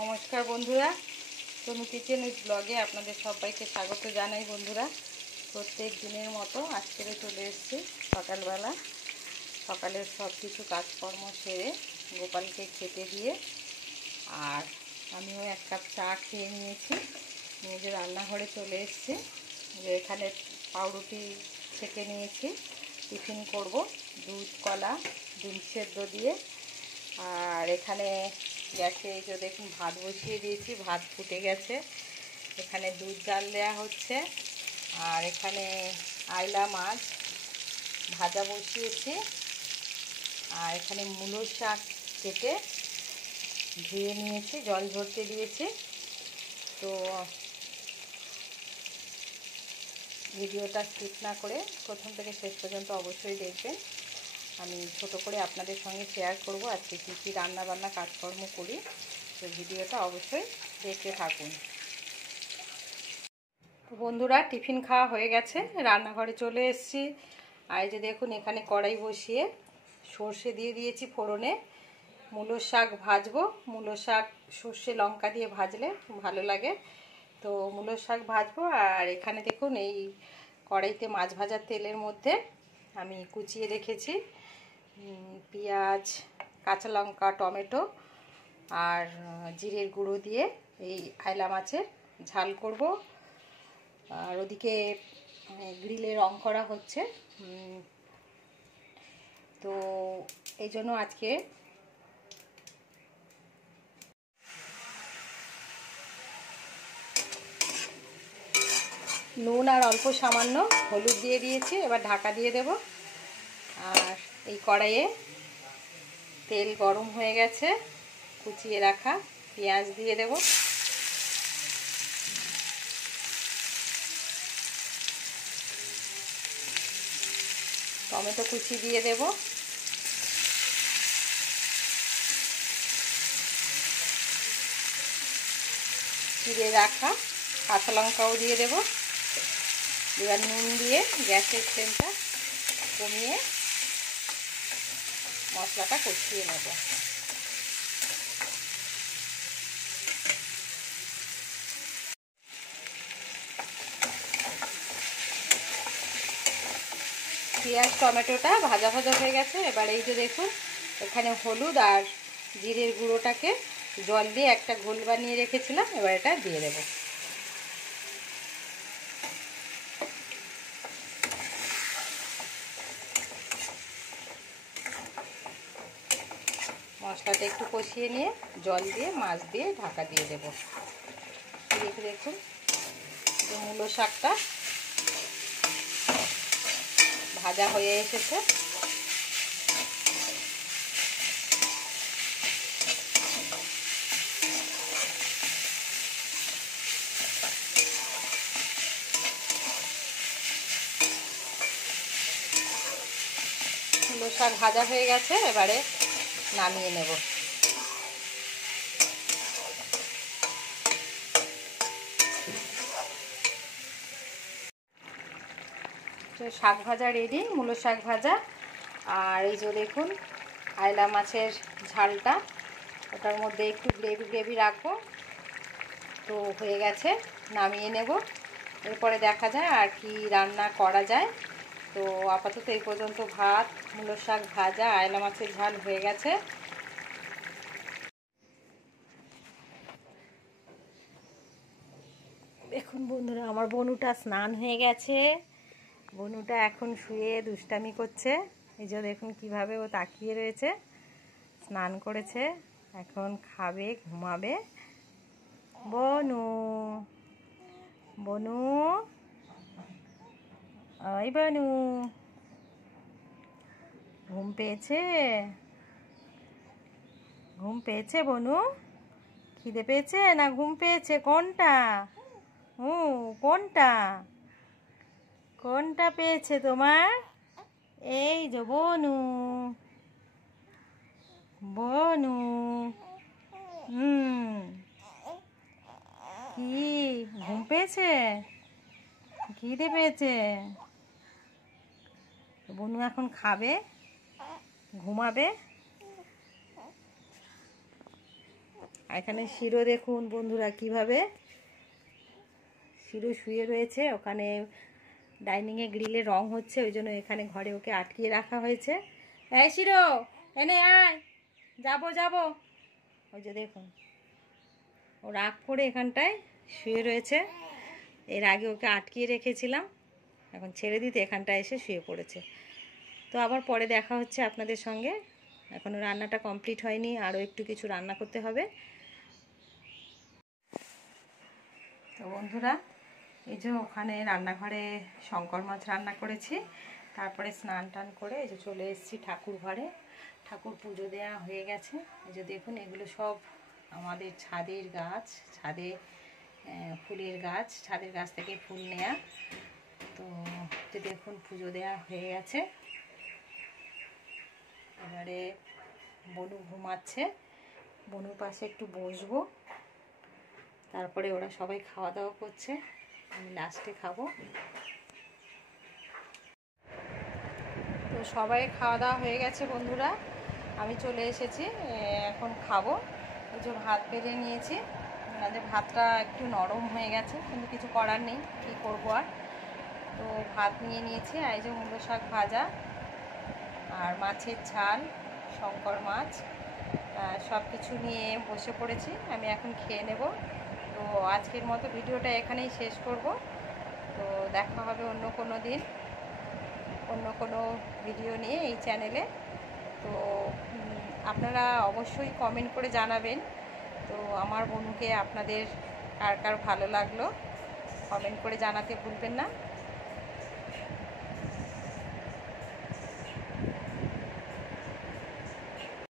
নমস্কার বন্ধুরা, তনু kitchen with ব্লগে আপনাদের সবাইকে স্বাগত জানাই। বন্ধুরা, প্রত্যেক দিনের মতো আজকে চলে এসেছি সকালবেলা। সকালের সব কিছু কাজকর্ম সেরে গোপালকে খেতে দিয়ে আর আমিও এক কাপ চা খেয়ে নিয়েছি। নিয়ে যে রান্নাঘরে চলে এসেছি, যে এখানে পাউরুটি ছেঁকে নিয়েছি, টিফিন করব দুধ কলা ডিম সেদ্ধ দিয়ে। আর এখানে গ্যাসে এই যে দেখুন ভাত বসিয়ে দিয়েছি, ভাত ফুটে গেছে। এখানে দুধ জাল দেওয়া হচ্ছে আর এখানে আইলা মাছ ভাজা বসিয়েছি। আর এখানে মূলো শাক কেটে ধুয়ে নিয়েছি, জল ঝরতে দিয়েছি। তো ভিডিওটা স্কিপ না করে প্রথম থেকে শেষ পর্যন্ত অবশ্যই দেখবেন। আমি ছোট করে আপনাদের সঙ্গে শেয়ার করব আজকে কী কী রান্নাবান্না কাজকর্ম করি। তো ভিডিওটা অবশ্যই দেখতে থাকুন। তো বন্ধুরা, টিফিন খাওয়া হয়ে গেছে, রান্নাঘরে চলে এসেছি। আর এই যে দেখুন এখানে কড়াই বসিয়ে সর্ষে দিয়ে দিয়েছি ফোড়নে। মূলো শাক ভাজবো। মূলো শাক সর্ষে লঙ্কা দিয়ে ভাজলে ভালো লাগে। তো মূলো শাক ভাজবো। আর এখানে দেখুন এই কড়াইতে মাছ ভাজার তেলের মধ্যে আমি কুচিয়ে রেখেছি পেঁয়াজ, কাঁচা লঙ্কা, টমেটো আর জিরের গুঁড়ো দিয়ে এই আইলা মাছের ঝাল করব। আর ওদিকে গ্রিলে রং করা হচ্ছে। তো এই জন্য আজকে নুন আর অল্প সামান্য হলুদ দিয়ে দিয়েছি। এবার ঢাকা দিয়ে দেব। আর এই কড়াইয়ে তেল গরম হয়ে গেছে, কুচিয়ে রাখা পেঁয়াজ দিয়ে দেব। টমেটো কুচি দিয়ে দেব। চিড়ে রাখা কাঁচা লঙ্কাও দিয়ে দেব। এবার নুন দিয়ে গ্যাসের ফ্লেমটা কমিয়ে মশলাটা কষিয়ে নেব। পেঁয়াজ টমেটোটা ভাজা ভাজা হয়ে গেছে। এবার এই যে দেখুন এখানে হলুদ আর জিরের গুঁড়োটাকে জল দিয়ে একটা ঘোল বানিয়ে রেখেছিলাম, এবার এটা দিয়ে দেব। মশলাটা একটু কষিয়ে নিয়ে জল দিয়ে মাছ দিয়ে ঢাকা দিয়ে দেব। দেখুন মূলো শাকটা ভাজা হয়ে এসেছে। মূলো শাক ভাজা হয়ে গেছে, এবারে নামিয়ে নেব। তো শাক ভাজা রেডি, মূলো শাক ভাজা। আর এই যে দেখুন আইলা মাছের ঝালটা, ওটার মধ্যে একটু গ্রেভি গ্রেভি রাখবো। তো হয়ে গেছে, নামিয়ে নেব। এরপরে দেখা যায় আর কি রান্না করা যায়। তো আপাতত এই পর্যন্ত ভাত, মূলো শাক ভাজা, আইলা মাছের ঝাল হয়ে গেছে। দেখুন বন্ধুরা, আমার বনুটা স্নান হয়ে গেছে। বনুটা এখন শুয়ে দুষ্টামি করছে। এই যে দেখুন কিভাবে ও তাকিয়ে রয়েছে। স্নান করেছে, এখন খাবে, ঘুমাবে। বনু বনু, ওই বনু, ঘুম পেয়েছে? ঘুম পেয়েছে বনু? খিদে পেয়েছে না ঘুম পেয়েছে? কোনটা? কোনটা কোনটা পেয়েছে তোমার? এই যে বনু, বনু। কি ঘুম পেয়েছে? খিদে পেয়েছে? বনু এখন খাবে, ঘুমাবে। আর এখানে শিরো দেখুন বন্ধুরা কিভাবে শিরো শুয়ে রয়েছে। ওখানে ডাইনিংয়ে গ্রিলে রং হচ্ছে, ওই জন্য এখানে ঘরে ওকে আটকিয়ে রাখা হয়েছে। এই শিরো এনে আয়, যাবো যাবো। ওই যে দেখুন ও রাগ করে এখানটায় শুয়ে রয়েছে। এর আগে ওকে আটকিয়ে রেখেছিলাম, এখন ছেড়ে দিতে এখানটায় এসে শুয়ে পড়েছে। তো আবার পরে দেখা হচ্ছে আপনাদের সঙ্গে। এখনও রান্নাটা কমপ্লিট হয়নি, আরও একটু কিছু রান্না করতে হবে। তো বন্ধুরা এই যে ওখানে রান্নাঘরে শঙ্কর মাছ রান্না করেছি, তারপরে স্নান টান করে এই যে চলে এসেছি ঠাকুর ঘরে। ঠাকুর পুজো দেওয়া হয়ে গেছে। এই যে দেখুন এগুলো সব আমাদের ছাদের গাছ, ছাদে ফুলের গাছ, ছাদের গাছ থেকে ফুল নেয়া। তো দেখুন পুজো দেওয়া হয়ে গেছে। এবারে বনু ঘুমাচ্ছে, বনুর পাশে একটু বসবো, তারপরে ওরা সবাই খাওয়া দাওয়া করছে, আমি লাস্টে খাবো। তো সবাই খাওয়া দাওয়া হয়ে গেছে বন্ধুরা, আমি চলে এসেছি এখন খাবো। এই যে ভাত বেড়ে নিয়েছি, যে ভাতটা একটু নরম হয়ে গেছে, কিন্তু কিছু করার নেই, কী করবো আর। তো ভাত নিয়ে নিয়েছি, এই যে মূলো শাক ভাজা আর মাছের ঝাল, শঙ্কর মাছ, সব কিছু নিয়ে বসে পড়েছি। আমি এখন খেয়ে নেব। তো আজকের মতো ভিডিওটা এখানেই শেষ করব। তো দেখা হবে অন্য কোনো দিন অন্য কোনো ভিডিও নিয়ে এই চ্যানেলে। তো আপনারা অবশ্যই কমেন্ট করে জানাবেন তো আমার বনুকে আপনাদের কার কার ভালো লাগলো, কমেন্ট করে জানাতে ভুলবেন না।